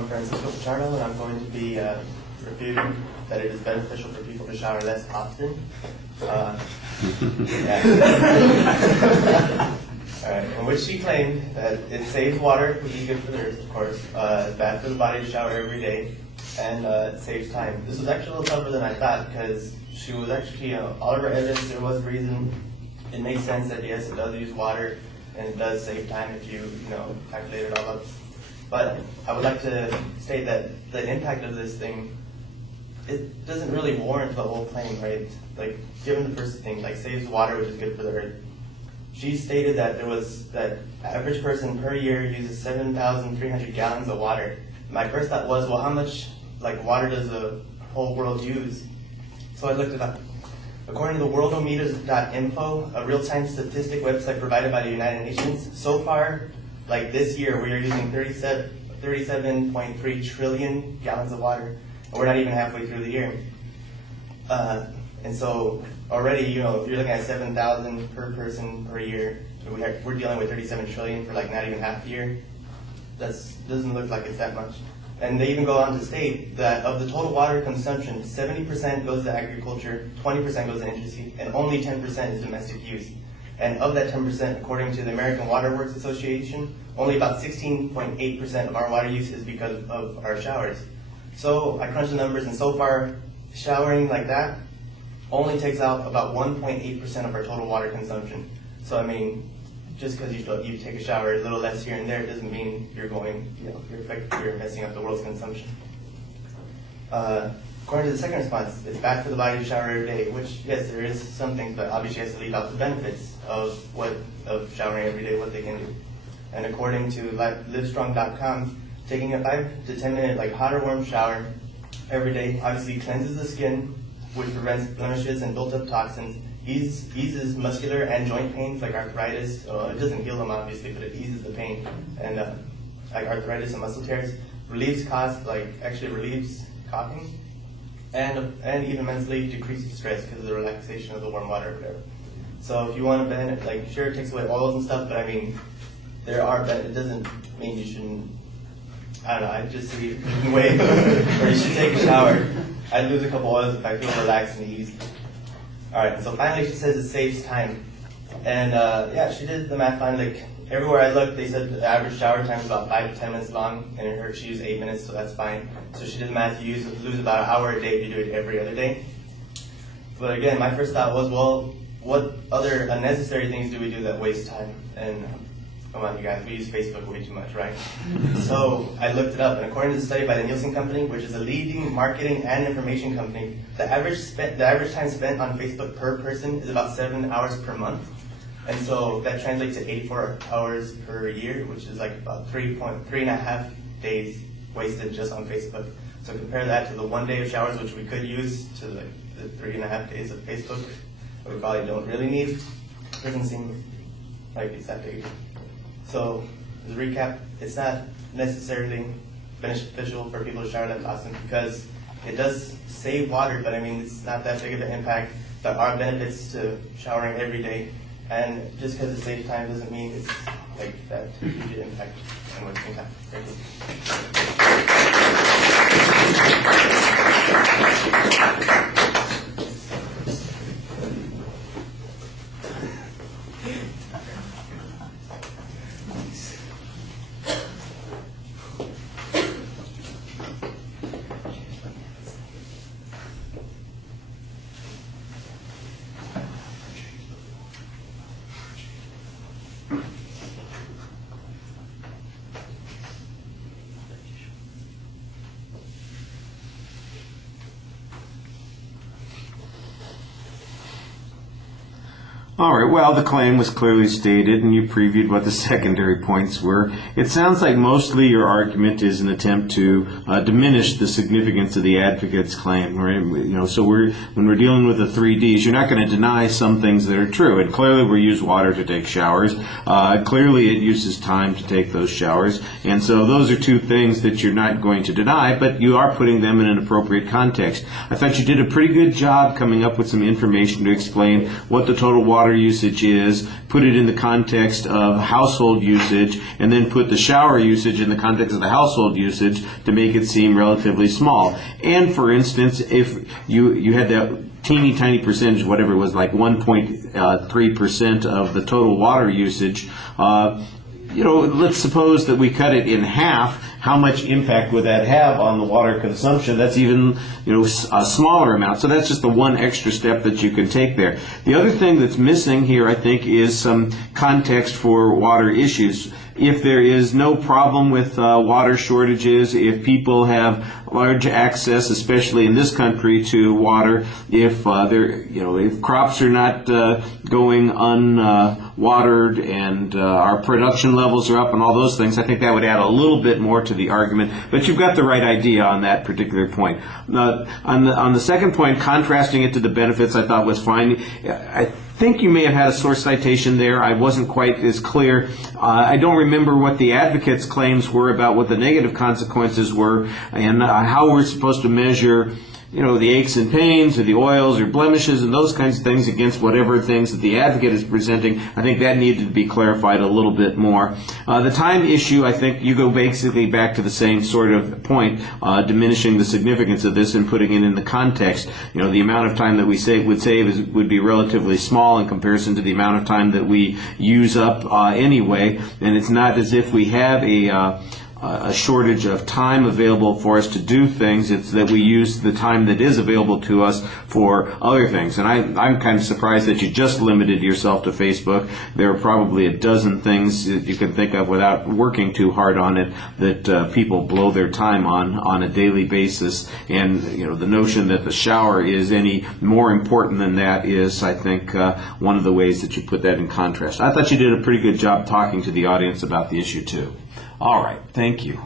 from Francisco Pichardo, and I'm going to be refuting that it is beneficial for people to shower less often. Yeah. All right, in which she claimed that it saves water, which is good for the earth, of course. It's bad for the body to shower every day, and it saves time. This was actually a little tougher than I thought, because she was actually, all of her evidence, there was reason. It makes sense that yes, it does use water, and it does save time if you calculate it all up. But I would like to state that the impact of this thing, it doesn't really warrant the whole claim, right? Like, given the first thing, like saves water, which is good for the earth. She stated that that average person per year uses 7,300 gallons of water. My first thought was, well, how much water does the whole world use? So I looked it up. According to the worldometers.info, a real-time statistic website provided by the United Nations, so far, this year, we are using 37.3 trillion gallons of water, and we're not even halfway through the year. And so already, if you're looking at 7,000 per person per year, we're dealing with 37 trillion for not even half the year. That doesn't look like it's that much. And they even go on to state that of the total water consumption, 70% goes to agriculture, 20% goes to industry, and only 10% is domestic use. And of that 10%, according to the American Water Works Association, only about 16.8% of our water use is because of our showers. So I crunched the numbers, and so far, showering like that only takes out about 1.8% of our total water consumption. So I mean, just because you take a shower a little less here and there doesn't mean you're messing up the world's consumption. According to the second response, it's bad for the body to shower every day, which, yes, there is some things, but obviously has to leave out the benefits of showering every day, what they can do. And according to Livestrong.com, taking a 5 to 10 minute hot or warm shower every day obviously cleanses the skin, which prevents blemishes and built up toxins, eases muscular and joint pains like arthritis. It doesn't heal them obviously, but it eases the pain. And like arthritis and muscle tears, relieves relieves coughing, and even mentally decreases stress because of the relaxation of the warm water or whatever. So if you want to bend it, sure it takes away oils and stuff, but I mean, it doesn't mean you shouldn't, I don't know, I'd just say you can wait, or you should take a shower. I'd lose a couple oils if I feel relaxed and easy. Alright, so finally she says it saves time. And she did the math fine. Everywhere I looked, they said the average shower time is about 5 to 10 minutes long, and in her she used 8 minutes, so that's fine. So she did the math, you lose about an hour a day if you do it every other day. But again, my first thought was, well, what other unnecessary things do we do that waste time? And come on, you guys, we use Facebook way too much, right? So I looked it up, and according to the study by the Nielsen Company, which is a leading marketing and information company, the average time spent on Facebook per person is about 7 hours per month. And so that translates to 84 hours per year, which is about 3.5 days wasted just on Facebook. So compare that to the 1 day of showers, which we could use, to the 3.5 days of Facebook, that we probably don't really need. Doesn't seem like it's that big. So, as a recap, it's not necessarily beneficial for people to shower less often because it does save water, but I mean, it's not that big of an impact. There are benefits to showering every day, and just because it saves time doesn't mean it's that huge impact on wasting time. Thank you. All right, well, the claim was clearly stated, and you previewed what the secondary points were. It sounds like mostly your argument is an attempt to diminish the significance of the advocate's claim, right? So when we're dealing with the 3Ds, you're not going to deny some things that are true. And clearly we use water to take showers. Clearly it uses time to take those showers. And so those are two things that you're not going to deny, but you are putting them in an appropriate context. I thought you did a pretty good job coming up with some information to explain what the total water water usage is, put it in the context of household usage, and then put the shower usage in the context of the household usage to make it seem relatively small. And for instance, if you had that teeny tiny percentage, whatever it was, like 1.3% of the total water usage, let's suppose that we cut it in half. How much impact would that have on the water consumption? That's even, a smaller amount. So that's just the one extra step that you can take there. The other thing that's missing here, I think, is some context for water issues. If there is no problem with water shortages, if people have large access, especially in this country, to water, if if crops are not going unwatered and our production levels are up and all those things, I think that would add a little bit more to the argument. But you've got the right idea on that particular point. On the second point, contrasting it to the benefits, I thought was fine. I think you may have had a source citation there. I wasn't quite as clear. I don't remember what the advocates' claims were about what the negative consequences were and how we're supposed to measure the aches and pains or the oils or blemishes and those kinds of things against whatever things that the advocate is presenting. I think that needed to be clarified a little bit more. The time issue, I think you go basically back to the same sort of point, diminishing the significance of this and putting it in the context. The amount of time that we would save would be relatively small in comparison to the amount of time that we use up anyway, and it's not as if we have a shortage of time available for us to do things. It's that we use the time that is available to us for other things. And I'm kind of surprised that you just limited yourself to Facebook. There are probably a dozen things that you can think of without working too hard on it that people blow their time on a daily basis. And the notion that the shower is any more important than that is, I think, one of the ways that you put that in contrast. I thought you did a pretty good job talking to the audience about the issue too. All right, thank you.